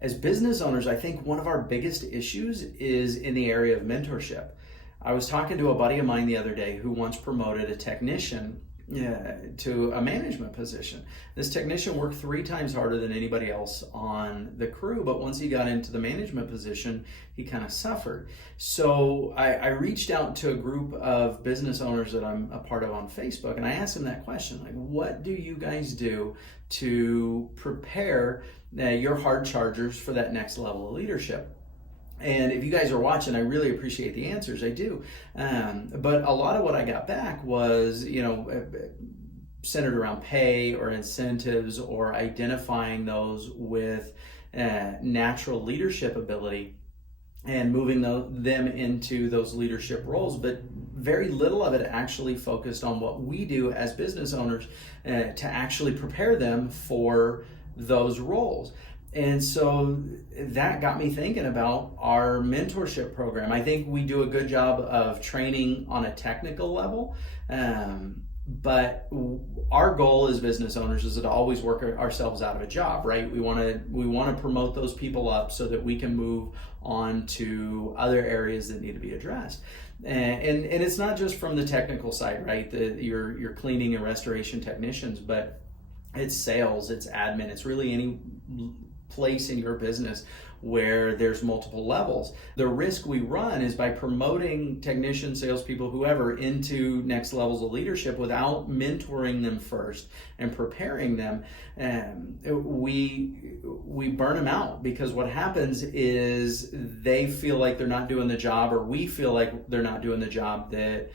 As business owners, I think one of our biggest issues is in the area of mentorship. I was talking to a buddy of mine the other day who once promoted a technician to a management position. This technician worked 3 times harder than anybody else on the crew, but once he got into the management position, he kind of suffered. So I reached out to a group of business owners that I'm a part of on Facebook, and I asked them that question, like, what do you guys do to prepare your hard chargers for that next level of leadership? And if you guys are watching, I really appreciate the answers. I do. But a lot of what I got back was, centered around pay or incentives or identifying those with natural leadership ability and moving them into those leadership roles. But very little of it actually focused on what we do as business owners to actually prepare them for those roles. And so that got me thinking about our mentorship program. I think we do a good job of training on a technical level, but our goal as business owners is to always work ourselves out of a job, right? We want to promote those people up so that we can move on to other areas that need to be addressed. And it's not just from the technical side, right? Your cleaning and restoration technicians, but it's sales, it's admin, it's really any place in your business where there's multiple levels. The risk we run is by promoting technicians, salespeople, whoever, into next levels of leadership without mentoring them first and preparing them. We burn them out, because what happens is they feel like they're not doing the job, or we feel like they're not doing the job that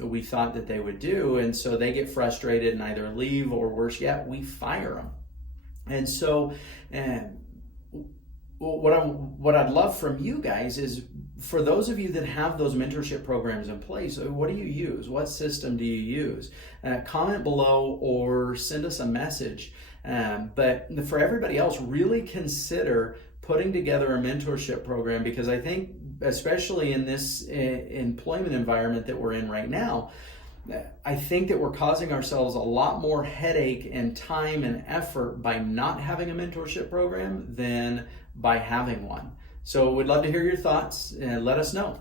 we thought that they would do, and so they get frustrated and either leave, or worse yet, we fire them. And so what I'd love from you guys is, for those of you that have those mentorship programs in place, what do you use? What system do you use? Comment below or send us a message. But for everybody else, really consider putting together a mentorship program, because I think, especially in this employment environment that we're in right now, I think that we're causing ourselves a lot more headache and time and effort by not having a mentorship program than by having one. So we'd love to hear your thoughts, and let us know.